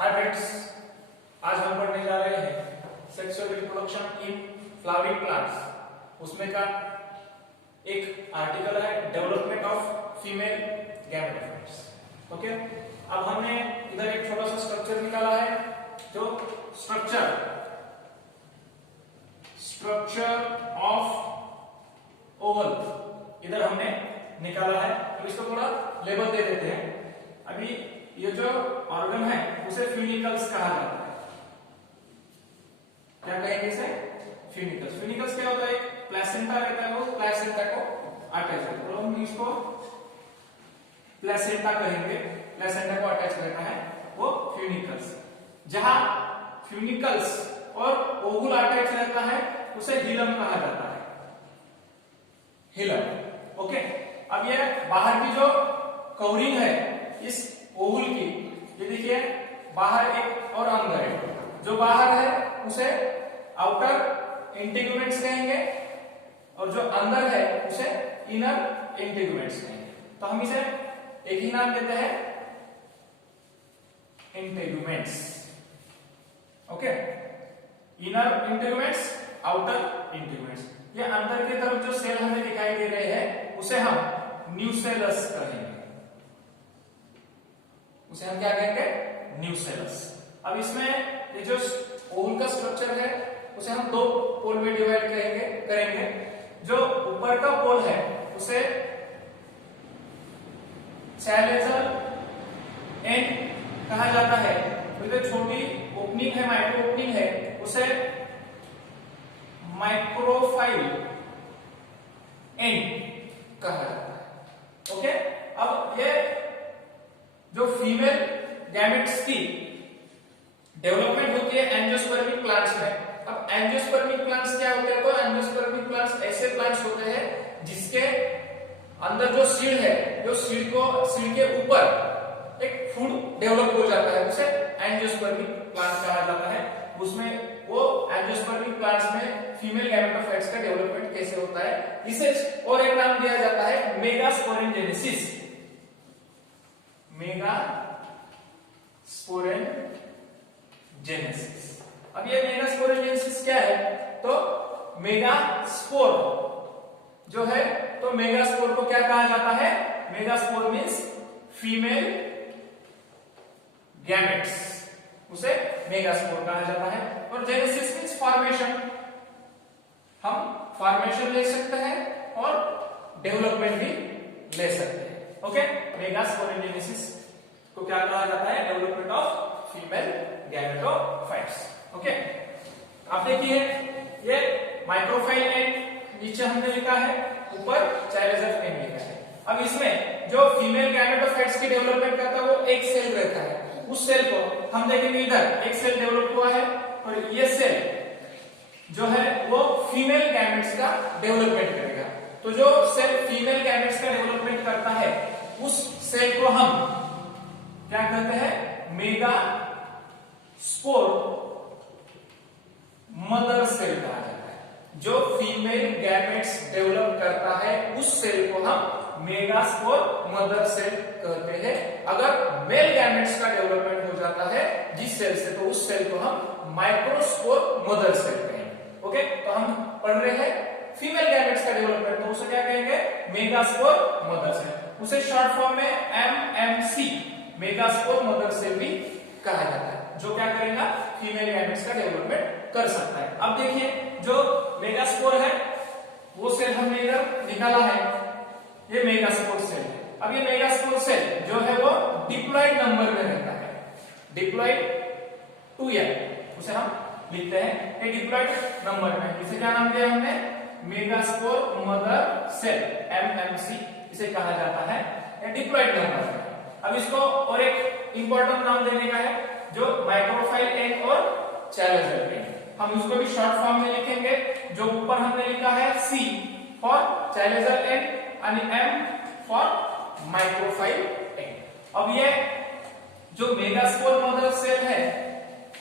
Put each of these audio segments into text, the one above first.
Hi friends, आज हम पढ़ने जा रहे हैं sexual reproduction in flowering plants. उसमें का एक आर्टिकल है development of female gametophytes. Okay, अब हमने इधर एक छोटा सा स्ट्रक्चर निकाला है, जो स्ट्रक्चर ऑफ ओवल इधर हमने निकाला है। तो इसको थोड़ा लेबल दे देते हैं। अभी ये जो ऑर्गन है उसे फ्यूनिकल्स कहा जाता है। क्या कहेंगे इसे? फ्यूनिकल्स। फ्यूनिकल्स क्या होता है? एक प्लेसेंटा रहता है, वो प्लेसेंटा को अटैच रहता है, तो हम इसको प्लेसेंटा कहेंगे। प्लेसेंटा को अटैच रहता है वो फ्यूनिकल्स। जहां फ्यूनिकल्स और ओवुल अटैच रहता है उसे हिलम कहा जाता है। हिलम। ओके, अब ये बाहर की जो कवरिंग है इस ओवुल की, ये देखिए बाहर एक और अंदर है। जो बाहर है उसे आउटर इंटीग्यूमेंट्स कहेंगे और जो अंदर है उसे इनर इंटीग्यूमेंट्स कहेंगे। तो हम इसे एक ही नाम देते हैं, integuments. Okay, inner integuments, outer integuments. ये अंदर की तरफ जो सेल हमें दिखाई दे रहे हैं उसे हम न्यूसेलस कहेंगे। उसे हम क्या कहेंगे? न्यूसेलस। अब इसमें ये जो ओवुल का स्ट्रक्चर है उसे हम दो पोल में डिवाइड करेंगे। जो ऊपर का पोल है उसे सैलेजल एंड कहा जाता है। तो जो छोटी ओपनिंग है, माइक्रो ओपनिंग है, उसे माइक्रोफाइल एंड कहा जाता है। ओके, अब ये जो फीमेल गैमेट्स की डेवलपमेंट होती है एंजियोस्पर्मिक प्लांट्स में। अब एंजियोस्पर्मिक प्लांट्स क्या होते हैं? तो एंजियोस्पर्मिक प्लांट्स ऐसे प्लांट्स होते हैं जिसके अंदर जो सीड है, जो सीड के ऊपर एक फूड डेवलप हो जाता है, उसे एंजियोस्पर्मिक प्लांट कहा जाता है। उसमें वो एंजियोस्पर्मिक प्लांट्स में फीमेल गैमेटोफाइट्स का डेवलपमेंट कैसे होता है, इसे और एक नाम दिया जाता है मेगास्पोरेंजेनेसिस। मेगास्पोरेंजेनेसिस। अब ये मेगास्पोरेंजेनेसिस क्या है? तो मेगास्पोर जो है, तो मेगास्पोर को क्या कहा जाता है? मेगास्पोर मींस फीमेल गैमेट्स, उसे मेगास्पोर कहा जाता है। और जेनेसिस मींस फॉर्मेशन। हम फॉर्मेशन ले सकते हैं और डेवलपमेंट भी ले सकते हैं। ओके, मेगास्पोरेंजेनेसिस को क्या कहा जाता है? Development of female gametophytes. Okay, आप देखिए ये माइक्रोफाइल एंड नीचे हमने लिखा है, ऊपर चाइलेजल एंड लिखा है। अब इसमें जो फीमेल गैमेटोफाइट्स की डेवलपमेंट करता है वो एक सेल रहता है। उस सेल को हम देखेंगे, इधर एक सेल डेवलप हुआ है और ये सेल जो है वो फीमेल गैमेट्स का डेवलपमेंट करेगा। तो जो सेल फीमेल गैमेट्स का डेवलपमेंट करता है उस सेल को हम क्या कहते हैं? मेगा स्पोर मदर सेल कहा जाता है। जो फीमेल गैमेट्स डेवलप करता है उस सेल को हम मेगा स्पोर मदर सेल कहते हैं। अगर मेल गैमेट्स का डेवलपमेंट हो जाता है जिस सेल से, तो उस सेल को हम माइक्रोस्पोर मदर सेल कहेंगे। ओके, तो हम पढ़ रहे हैं फीमेल गैमेट्स का डेवलपमेंट, तो उसे क्या कहेंगे? Megaspore mother cell. उसे शॉर्ट फॉर्म में एमएमसी, मेगास्पोर मदर सेल भी कहा जाता है, जो क्या करेगा? फीमेल गैमेट्स का डेवलपमेंट कर सकता है। अब देखिए जो मेगास्पोर है वो सेल हमने इधर निकाला है, ये मेगास्पोर सेल है। अब ये मेगास्पोर सेल जो है वो डिप्लॉइड नंबर में रहता है, डिप्लॉइड 2n, उसे हम लिखते हैं ये डिप्लॉइड नंबर में। इसे क्या नाम दिया हमने? मेगास्पोर मदर सेल, एमएमसी इसे कहा जाता है, ये डिप्लॉइड नंबर है। अब इसको और एक इंपॉर्टेंट नाम देने का है, जो माइक्रोफाइल एंड और चाइलेजल एंड। हम इसको भी शॉर्ट फॉर्म में लिखेंगे। जो ऊपर हमने लिखा है C फॉर चाइलेजल एंड यानी M फॉर माइक्रोफाइल एंड। अब ये जो मेगास्पोर मदर सेल है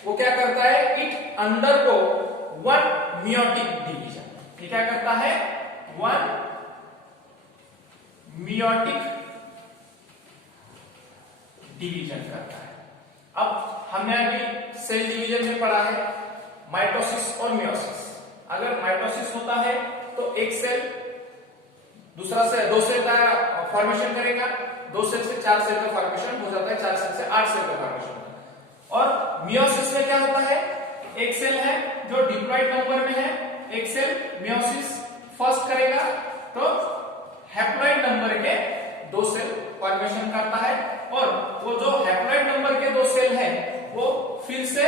वो क्या करता है? It undergo one meiotic division. ये क्या करता है? वन मियोटिक डिवीजन करता है। अब हमने अभी सेल डिवीजन में पढ़ा है माइटोसिस और मियोसिस। अगर माइटोसिस होता है तो एक सेल दूसरा से दो सेल का फॉर्मेशन करेगा, दो सेल से चार सेल का फॉर्मेशन हो जाता है, चार सेल से आठ सेल का फॉर्मेशन होता है। और मियोसिस में क्या होता है, एक सेल है जो डिप्लॉइड नंबर में है, एक सेल मियोसिस फर्स्ट करेगा तो हैप्लॉइड नंबर के दो सेल फॉर्मेशन करता है, और वो जो हैप्लॉइड नंबर के दो सेल है वो फिर से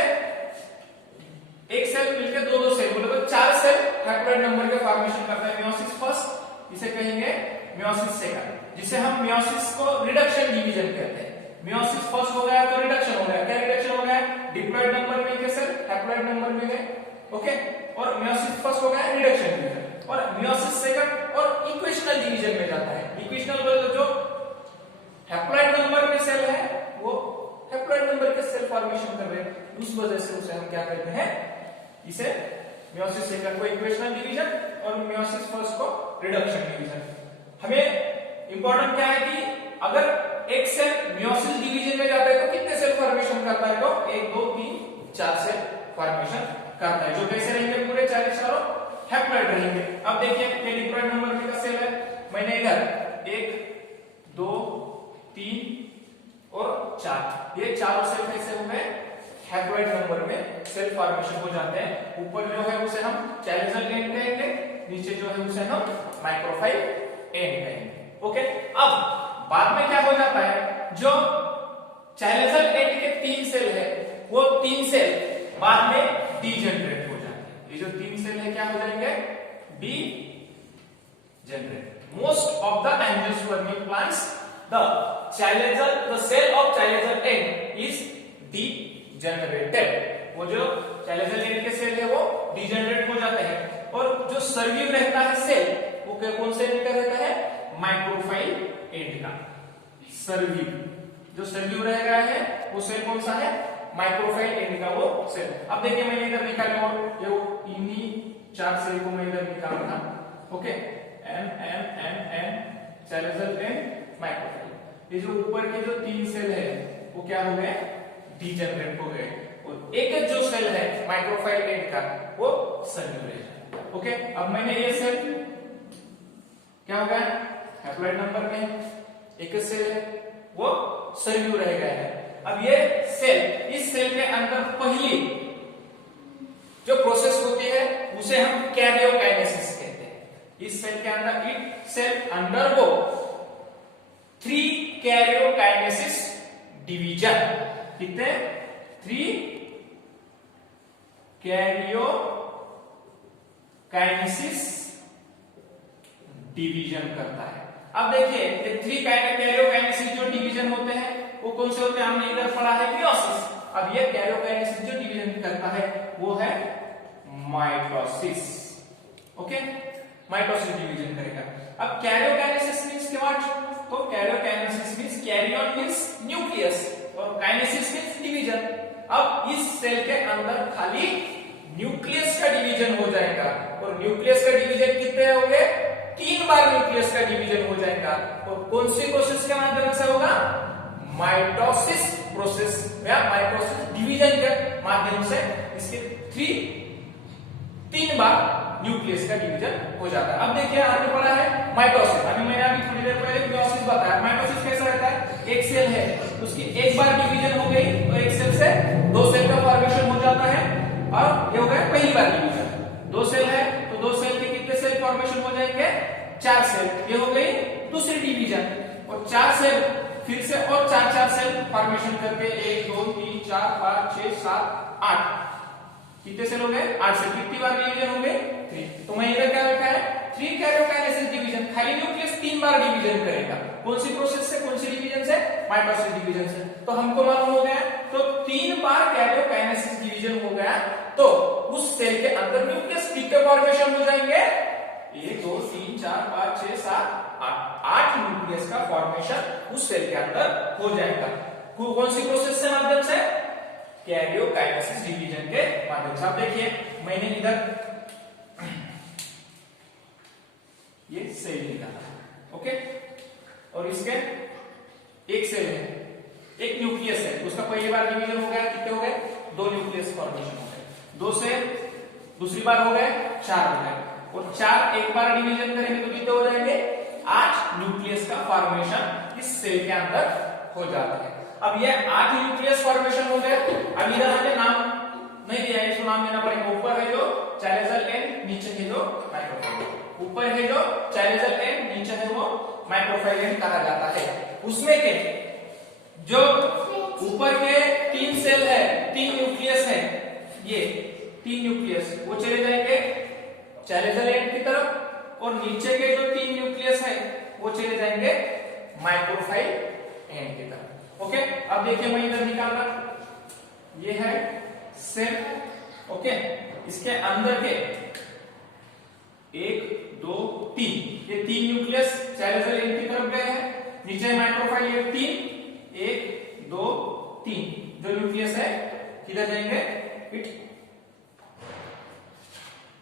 एक सेल मिलकर दो दो सेल, बोले तो चार सेल हैप्लॉइड नंबर के फॉर्मेशन करता है। मियोसिस फर्स्ट इसे कहेंगे मियोसिस सेकंड, जिसे हम मियोसिस को रिडक्शन डिवीजन कहते हैं। मियोसिस फर्स्ट हो गया तो रिडक्शन हो गया, क्या रिडक्शन हो गया, डिप्लॉइड नंबर में के सेल हैप्लॉइड नंबर में गए, ओके, और मियोसिस फर्स्ट हो गया रिडक्शन डिवीजन। और मियोसिस सेकंड और इक्वेशनल डिवीजन में जाता है। इक्वेशनल बोले जो हैप्लॉइड नंबर में सेल है वो हैप्लॉइड नंबर के सेल फॉर्मेशन कर रहे हैं, उस वजह से उसे हम क्या कहते हैं, इसे मियोसिस सेकंड को इक्वेशनल डिवीजन और मियोसिस फर्स्ट को रिडक्शन डिवीजन। हमें इंपॉर्टेंट क्या है कि अगर एक सेल मियोसिस डिवीजन में जाता है तो कितने सेल फॉर्मेशन करता है, तो 1 2 3 4 सेल फॉर्मेशन करता है, जो कैसे रहेंगे, पूरे 40 चारों हैप्लॉइड रहेंगे। अब देखिए ये डिप्लॉइड नंबर का सेल है, मैंने इधर 1 2 3 और 4, ये चारों सेल कैसे हो गए, हैप्लॉइड नंबर में सेल फॉर्मेशन हो जाते हैं। ऊपर जो है उसे हम चैलेंजर एंड कहेंगे, नीचे जो है उसे हम माइक्रोफाइल एंड कहेंगे, ओके। अब बाद में क्या हो जाता है, जो चैलेंजर एंड के 3 सेल है वो 3 सेल बाद में डीजेनरेट हो जाते हैं। ये जो 3 सेल है क्या हो जाएंगे, D generate. Most of the angiospermic plants the cell of challenger end is degenerated। वो जो चैलेंजर एंड के सेल है वो डीजेनरेट हो जाते हैं, और जो सर्विव रहता है सेल वो कौन से एंड का रहता है, माइक्रोफाइल एंड का। सर्विव जो सर्विव रह गया है वो सेल कौन सा है, माइक्रोफाइल एंड का वो सेल। अब देखिए मैंने इधर निकाला, ये इन्हीं 4 सेल को मैं इधर निकाला था, ओके, एन चैलेंजर एंड माइक्रोफाइल। ये जो ऊपर के जो 3 सेल है वो क्या हो गए, डीजेनरेट हो गए, और एक जो सेल है माइक्रोफाइल एंड का वो सर्विव रहेगा, ओके। अब मैंने ये सेल क्या हो गया, हैप्लॉइड नंबर में एक सेल है वो सर्विव रह गया है। अब ये सेल, इस सेल के अंदर पहली जो प्रोसेस होती है उसे हम कैरियोकाइनेसिस कहते हैं। इस सेल के अंदर it cell undergo 3 karyokinesis division. कितने, 3 कैरियोकाइनेसिस डिवीजन करता है। अब देखिए ये 3 कैरियोकाइनेसिस जो डिवीजन होते हैं वो कौन से होते हैं, हमने इधर पढ़ा है मियोसिस। अब ये कैरियोकाइनेसिस जो डिवीजन करता है वो है माइटोसिस, ओके, माइटोसिस डिवीजन करेगा। अब कैरियोकाइनेसिस मींस क्या, तो karyokinesis means karyon means nucleus और काइनेसिस मींस डिवीजन। अब इस सेल के अंदर खाली न्यूक्लियस का डिवीजन हो जाएगा, और न्यूक्लियस का डिवीजन कितने होंगे, 3 बार न्यूक्लियस का डिवीजन हो जाएगा। और कौन सी प्रोसेस के माध्यम से होगा, माइटोसिस प्रोसेस या माइटोसिस डिवीजन के माध्यम से इसके 3 बार न्यूक्लियस का डिवीजन हो जाता है। अब देखिए आपने पढ़ा है माइटोसिस, अभी मैंने अभी थोड़ी देर पहले मियोसिस बताया। माइटोसिस कैसा रहता है, एक सेल है उसकी एक बार डिवीजन हो गई तो एक सेल से 2 सेल का फॉर्मेशन हो जाता है, और ये हो गया पहली बार डिवीजन। 2 सेल है तो 2 सेल के कितने सेल फॉर्मेशन हो जाएंगे, 4 सेल, ये हो गई दूसरी डिवीजन। और 4 सेल फिर से और 4 सेल फॉर्मेशन करके 1 2 3 4 5 6 7 8, कितने सेल हो गए, 8 सेल। कितनी बार डिवीजन हो गए, 3। तो मैं इधर क्या लिखा है, 3 कैरियोकाइनेसिस डिवीजन। खाली न्यूक्लियस 3 बार डिवीजन करेगा, कौन सी प्रोसेस से, कौन सी डिवीजन से, माइटोसिस डिवीजन से। तो हमको मालूम हो गया, तो 3 बार कैरियोकाइनेसिस डिवीजन हो गया तो उस सेल के अंदर न्यूक्लियस कितने फॉर्मेशन हो जाएंगे, 1 2 3 4 5 6 7 8 न्यूक्लियस का फॉर्मेशन उस सेल के अंदर हो जाएगा। कौन सी प्रोसेस से माध्यम से, कैरियोकाइनेसिस डिवीजन के माध्यम से। आप देखिए मैंने इधर ये सेल निकाला, ओके, और इसके एक सेल है, एक न्यूक्लियस है, उसका पहली बार डिवीजन हो गया, कितने हो गए? 2 न्यूक्लियस फॉर्मेशन हो गए। 2 से दूसरी बार हो गए 4 हो गए, और 4 एक बार डिवीजन करेंगे तो कितने हो जाएंगे? 8 न्यूक्लियस का फॉर्मेशन इस सेल के अंदर हो जाता है। अब ये 8 न्यूक्लियस फॉर्मेशन हो गए। अब इधर हमें नाम नहीं दिया है, इसको नाम देना पड़ेगा। ऊपर है जो चाइलेजल एंड, नीचे है जो माइक्रोफाइल। ऊपर है जो चाइलेजल एंड, नीचे है वो माइक्रोफाइल एंड कहा जाता है। उसमें के जो ऊपर के 3 सेल है, 3 न्यूक्लियस है, ये 3 न्यूक्लियस वो चले जाएंगे चाइलेजल एंड की तरफ, और नीचे के जो 3 न्यूक्लियस है वो चले जाएंगे माइक्रोफाइल एंड की तरफ। ओके, अब देखिए मैं इधर निकाल रहा, ये है सेल। ओके, इसके अंदर के 1 2 3, ये 3 न्यूक्लियस चाइलेजल एंड की तरफ गए हैं, नीचे माइक्रोफाइल ये 3 1 2 3 जो न्यूक्लियस है किधर जाएंगे?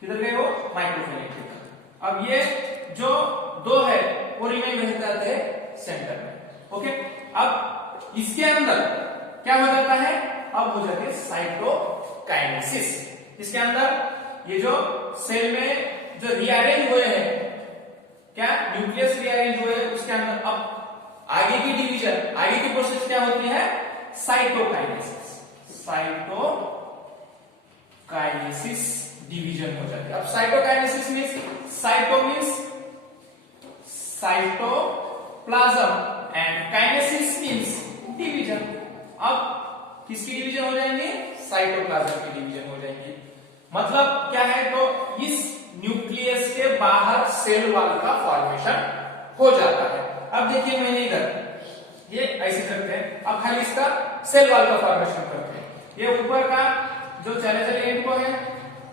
किधर गए वो? माइक्रोफाइल की तरफ। अब ये जो 2 है वो रिमेन रहता है सेंटर में। ओके, अब इसके अंदर क्या हो जाता है? अब हो जाती है साइटोकाइनेसिस। इसके अंदर ये जो सेल में जो रीअरेंज हुए हैं, क्या न्यूक्लियस रीअरेंज हुए हैं, उसके अंदर अब आगे की डिवीजन, आगे की प्रोसेस क्या होती है? साइटोकाइनेसिस। साइटोकाइनेसिस डिवीजन हो जाती है। अब cytokinesis means, cyto means cytoplasm and kinesis means division. अब किसकी डिवीजन हो जाएंगे? साइटोप्लाज्म की डिवीजन हो जाएंगी। मतलब क्या है? तो इस न्यूक्लियस के बाहर सेल वॉल का फॉर्मेशन हो जाता है। अब देखिए मैंने इधर ये ऐसे करते हैं, अब खाली इसका सेल वॉल का फॉर्मेशन करते हैं। ये ऊपर का जो चाइलेजल एंड को है,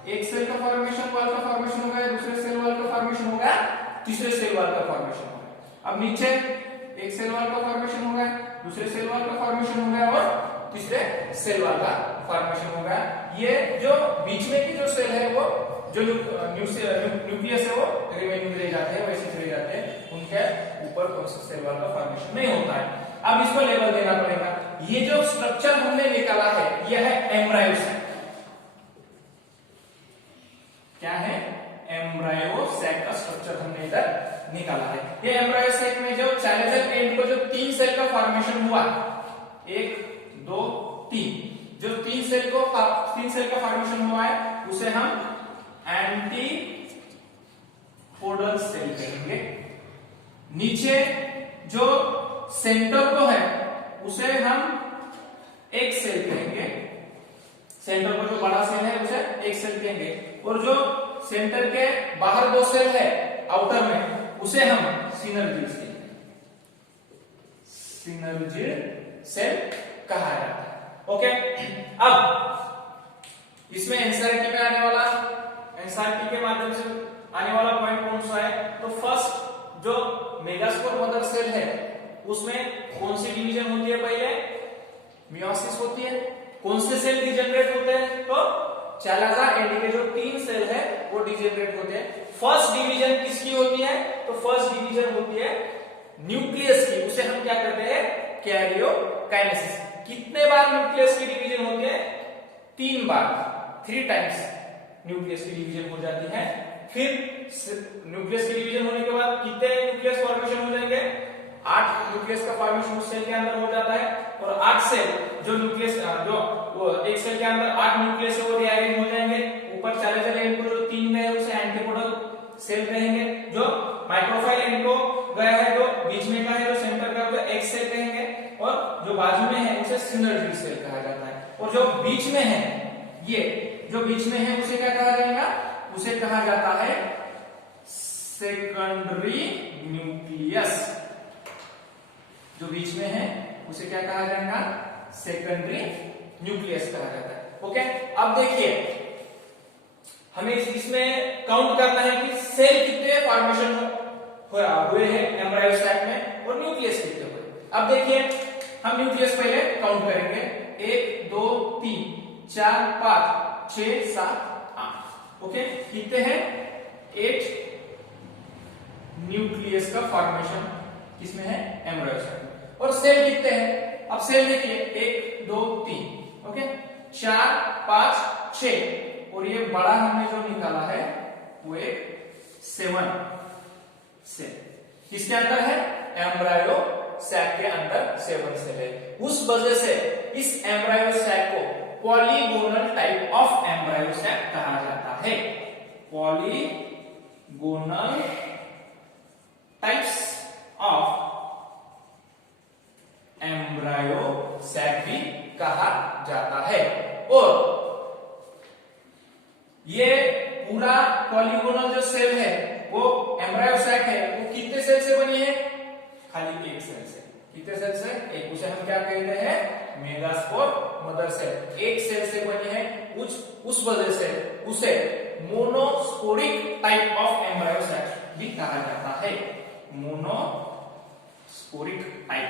एक सेल का फॉर्मेशन, वॉल का फॉर्मेशन हो गया, दूसरे सेल वॉल का फॉर्मेशन हो गया, तीसरे सेल वॉल का फॉर्मेशन हो गया। अब नीचे एक सेल वॉल का फॉर्मेशन हो गया, दूसरे सेल वॉल का फॉर्मेशन हो गया, और तीसरे सेल वॉल का फॉर्मेशन हो गया। ये जो बीच में की जो सेल है वो जो न्यूक्लियस है वो रिमेनिंग रह जाते हैं, वैसे चले जाते हैं, उनके ऊपर कौन सा सेल वॉल का फॉर्मेशन नहीं होता है। अब इसको लेबल देना पड़ेगा। ये जो स्ट्रक्चर हमने निकाला है यह है एम्ब्रायोसाइट। क्या है? एम्ब्रायोसाइट का स्ट्रक्चर हमने इधर निकाला है। ये एम्ब्रायोसाइट में जो चाइलेजल एंड को जो 3 सेल का फॉर्मेशन हुआ, 1 2 3, जो 3 सेल का फॉर्मेशन हुआ है उसे हम एंटीपोडल सेल कहेंगे। नीचे जो सेंटर को है उसे हम एक सेल कहेंगे। सेंटर को जो बड़ा सेल है उसे एक सेल कहेंगे, और जो सेंटर के बाहर 2 सेल है आउटर में उसे हम सिनर्जिड सेल, सिनर्जिड सेल कहा जाता है। ओके, अब इसमें एनसीईआरटी में आने वाला, एनसीईआरटी के माध्यम से आने वाला पॉइंट कौन सा है? तो फर्स्ट जो मेगास्पोर मदर सेल है उसमें कौन सी डिवीजन होती है? पहले मियोसिस होती है। कौन से सेल डिजेनरेट होते हैं? तो चाइलेजा एंड के जो 3 सेल है वो डिजेनरेट होते हैं। फर्स्ट डिवीजन किसकी होती है? तो फर्स्ट डिवीजन होती है न्यूक्लियस की, उसे हम क्या कहते हैं? कैरियोकाइनेसिस। कितने बार न्यूक्लियस की डिवीजन होती है? 3 बार, 3 टाइम्स न्यूक्लियस की डिवीजन हो जाती है। फिर न्यूक्लियस की डिवीजन होने के बाद कितने न्यूक्लियस फॉर्मेशन हो जाएंगे? 8 न्यूक्लियस का फॉर्मेशन उस सेल के अंदर हो जाता है, और 8 सेल जो न्यूक्लियस जो वो एक सेल के अंदर 8 न्यूक्लियस है वो रीअरेंज हो जाएंगे। ऊपर चाइलेजल एंड को जो 3 गए उसे एंटीपोडल सेल कहेंगे। जो माइक्रोफाइल एंड को गया है, जो बीच में का है, जो सेंटर का है, एक सेल कहेंगे, और जो बाजू में है उसे सिनर्जिड सेल कहा जाता है। और जो बीच में है, ये जो बीच में है उसे क्या कहा जाएगा? उसे कहा जाता है सेकेंडरी न्यूक्लियस। जो बीच में है उसे क्या कहा जाएगा? सेकेंडरी न्यूक्लियस कहा जाता है। ओके, अब देखिए हमें इसमें काउंट करना है कि सेल कितने फॉर्मेशन हुए हैं एम्ब्रायोसाइट में, और न्यूक्लियस कितने हुए। अब देखिए हम न्यूक्लियस पहले काउंट करेंगे। 1 2 3 4 5 6 7 8। ओके, कितने हैं? 8 न्यूक्लियस का फॉर्मेशन किसमें है? एम्ब्रायोसाइट में। और सेल कितने हैं? अब सेल देखिए 1 2 3 ओके 4 5 6 और ये बड़ा हमने जो निकाला है वो एक 7 सेल किसके अंदर है एम्ब्रायो सैक के अंदर 7 सेल है। उस वजह से इस एम्ब्रायो सैक को polygonal type of embryo sac कहा जाता है। Polygonal types of embryo sac भी कहा जाता है। और ये पूरा पॉलीगोनल जो सेल है वो एम्ब्रायो सैक है वो कितने सेल से बनी है खाली एक सेल से। कितने सेल से एक, उसे हम क्या कहते हैं मेगास्पोर मदर सेल। एक सेल से बनी है उस वजह से उसे monosporic type of embryo sac भी कहा जाता है। मोनोस्पोरिक टाइप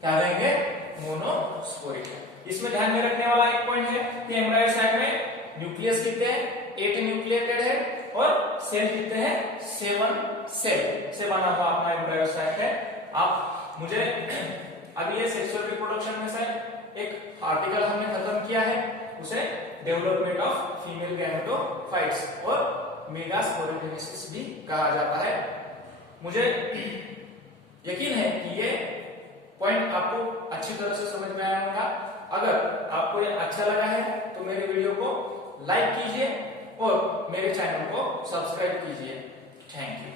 क्या रहेंगे मोनोस्पोरिक। इसमें ध्यान में रखने वाला एक पॉइंट है कि एम्ब्रायो सैक में न्यूक्लियस कितने हैं 8 न्यूक्लिएटेड है और सेल कितने हैं 7 सेल से बना हुआ अपना एम्ब्रायो सैक है। आप मुझे अभी ये सेक्सुअल रिप्रोडक्शन में से एक आर्टिकल हमने खत्म किया है उसे डेवलपमेंट ऑफ फीमेल गैमेटोफाइट्स और मेगास्पोरेजेनेसिस भी कहा जाता है। मुझे यकीन है कि ये पॉइंट आपको अच्छी तरह से समझ में आया होगा। अगर आपको ये अच्छा लगा है तो मेरे वीडियो को लाइक कीजिए और मेरे चैनल को सब्सक्राइब कीजिए। Thank you.